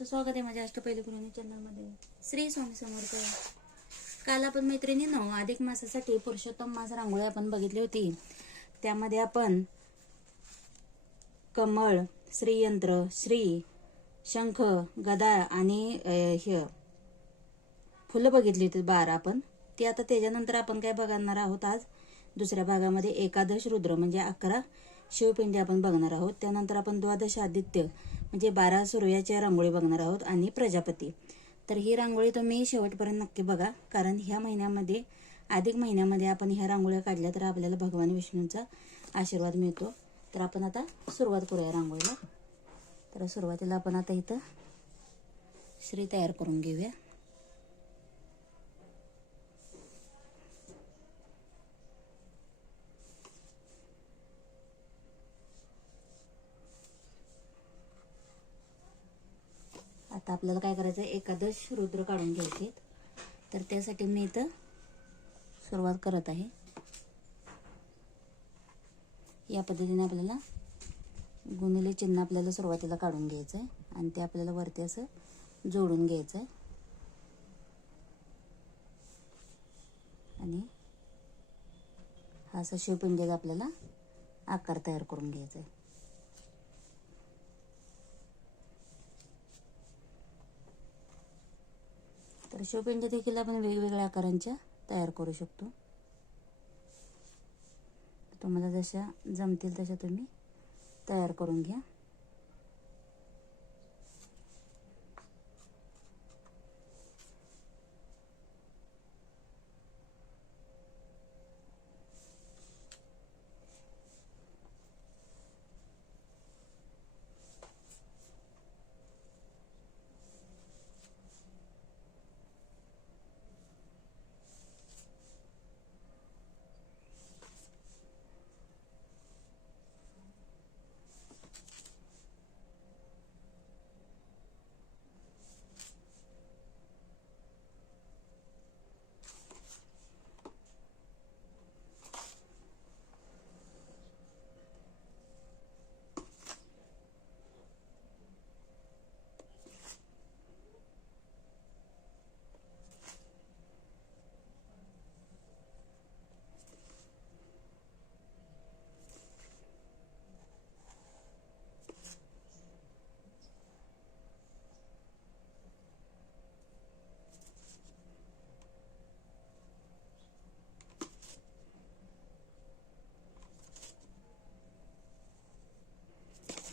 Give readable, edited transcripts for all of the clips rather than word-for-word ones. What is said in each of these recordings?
तुमचं स्वागत आहे माझ्या अष्टपैलू गृहिणी चॅनलमध्ये. श्री स्वामी समर्थ. काल आपण मैत्रिणींनो अधिक मासासाठी पुरुषोत्तम मास रांगोळी आपण बघितली होती. त्यामध्ये आपण कमळ, श्रीयंत्र, श्री, शंख, गदा आणि फुलं बघितली होती 12 आपण. ती आता त्याच्यानंतर आपण काय बघणार आहोत आज दुसऱ्या भागामध्ये एकादश रुद्र म्हणजे 11 शिवपिंडी आपण बघणार आहोत. त्यानंतर आपण द्वादश आदित्य म्हणजे 12 सूर्याच्या रांगोळी बघणार आहोत आणि प्रजापती. तर ही रांगोळी तुम्ही शेवटपर्यंत नक्की बघा, कारण ह्या महिन्यामध्ये अधिक महिन्यामध्ये आपण ह्या रांगोळ्या काढल्या तर आपल्याला भगवान विष्णूंचा आशीर्वाद मिळतो. तर आपण आता सुरुवात करूया रांगोळीला. तर सुरुवातीला आपण आता इथं श्री तयार करून घेऊया. आता आपल्याला काय करायचं आहे, एकादश रुद्र काढून घ्यायचे. तर त्यासाठी मी इथं सुरुवात करत आहे. या पद्धतीने आपल्याला गुणिले चिन्ह आपल्याला सुरुवातीला काढून घ्यायचं आहे आणि ते आपल्याला वरती असं जोडून घ्यायचं आहे आणि हा असा शिवपिंडीचा आपल्याला आकार तयार करून घ्यायचा आहे. तर शिवपिंडी देखील आपण वेगवेगळ्या आकारांच्या तयार करू शकतो. तुम्हाला जशा जमतील तशा तुम्ही तयार करून घ्या.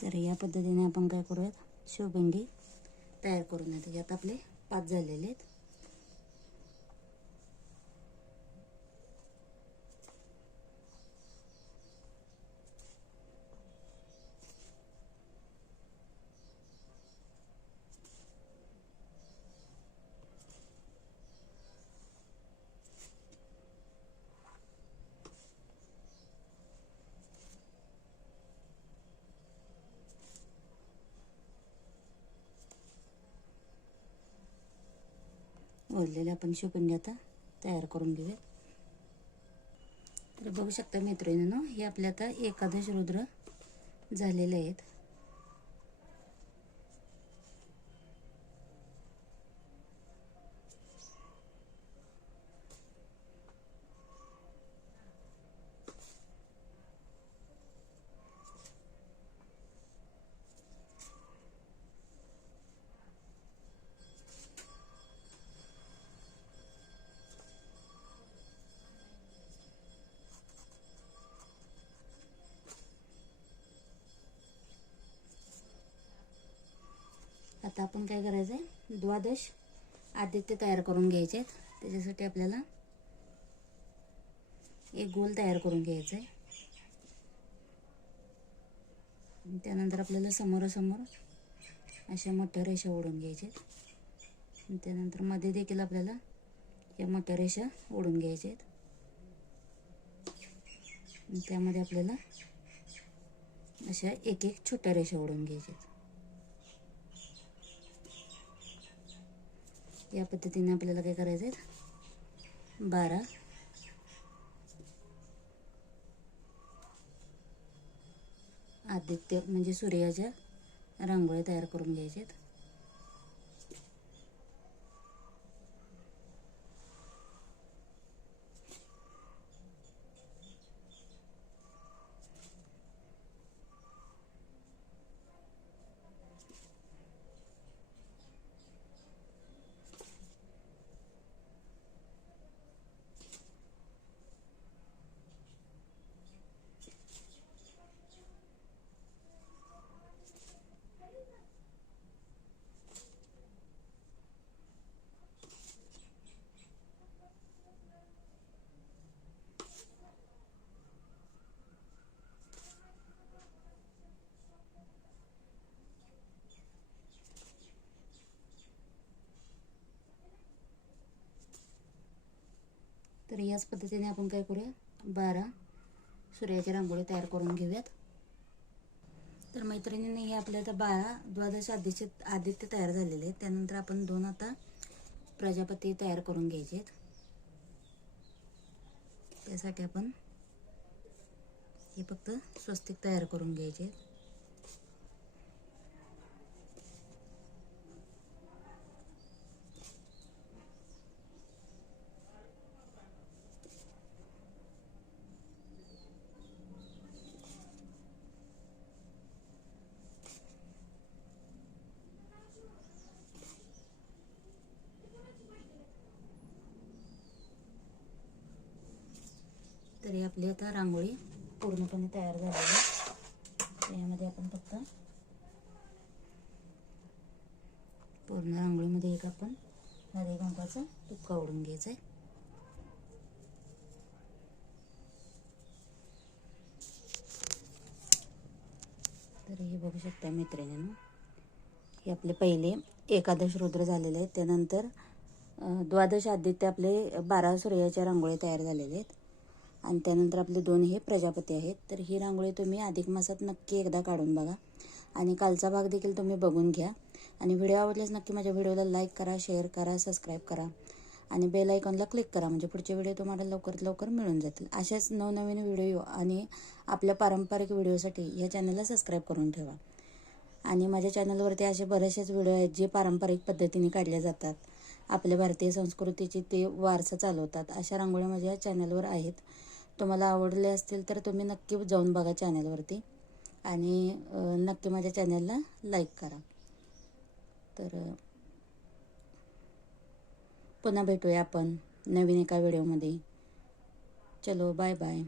तर या पद्धतीने आपण काय करूयात, शिवपिंडी तयार करून घेतो. यात आपले 5 झालेले आहेत. उरलेल्या आपण शिवपिंडी आता तयार करून घेऊया. तर बघू शकता मैत्रिणींनो, हे आपले आता एकादश रुद्र झालेले आहेत. आता आपण काय करायचं आहे, द्वादश आदित्य तयार करून घ्यायचे आहेत. त्याच्यासाठी आपल्याला एक गोल तयार करून घ्यायचा आहे. त्यानंतर आपल्याला समोरासमोर अशा मोठ्या रेषा ओढून घ्यायच्या आहेत. त्यानंतर मध्ये देखील आपल्याला या मोठ्या रेषा ओढून घ्यायच्या आहेत. त्यामध्ये आपल्याला अशा एक एक छोट्या रेषा ओढून घ्यायच्या आहेत. या पद्धतीने आपल्याला काय करायचं आहे, 12 आदित्य म्हणजे सूर्याच्या रांगोळ्या तयार करून घ्यायच्या आहेत. तर याच पद्धतीने आपण काय करूया, 12 सूर्याची रांगोळी तयार करून घेऊयात. तर मैत्रिणींनी हे आपल्या आता 12 द्वादश आदित्य तयार झालेले आहेत. त्यानंतर आपण 2 आता प्रजापती तयार करून घ्यायचे आहेत. त्यासाठी आपण हे फक्त स्वस्तिक तयार करून घ्यायचे आहेत. तरी आपली आता रांगोळी पूर्णपणे तयार झालेली आहे. यामध्ये आपण फक्त पूर्ण रांगोळीमध्ये एक आपण हळदी कुंकवाचा तुपका ओढून घ्यायचा आहे. तर हे बघू शकता मैत्रिणींनो, हे आपले पहिले एकादश रुद्र झालेले आहेत. त्यानंतर द्वादश आदित्य आपले 12 सूर्याच्या रांगोळी तयार झालेले आहेत. आणि त्यानंतर आपले 2 हे प्रजापती आहेत. तर ही रांगोळी तुम्ही अधिक मासात नक्की एकदा काढून बघा आणि कालचा भाग देखील तुम्ही बघून घ्या. आणि व्हिडिओ आवडल्यास नक्की माझ्या व्हिडिओला लाईक करा, शेअर करा, सबस्क्राईब करा आणि बेल आयकॉनला क्लिक करा, म्हणजे पुढचे व्हिडिओ तुम्हाला लवकरात लवकर मिळून जातील. अशाच नवनवीन व्हिडिओ आणि आपल्या पारंपरिक व्हिडिओसाठी या चॅनलला सबस्क्राईब करून ठेवा. आणि माझ्या चॅनलवरती असे बरेचसेच व्हिडिओ आहेत जे पारंपरिक पद्धतीने काढले जातात. आपल्या भारतीय संस्कृतीची ते वारसा चालवतात. अशा रांगोळ्या माझ्या चॅनलवर आहेत. तुम्हाला आवडले असतील तर तुम्ही नक्की जाऊन बघा चॅनलवरती आणि नक्की माझ्या चॅनलला लाईक करा. तर पुन्हा भेटूया आपण नवीन एका व्हिडिओमध्ये. चलो बाय बाय.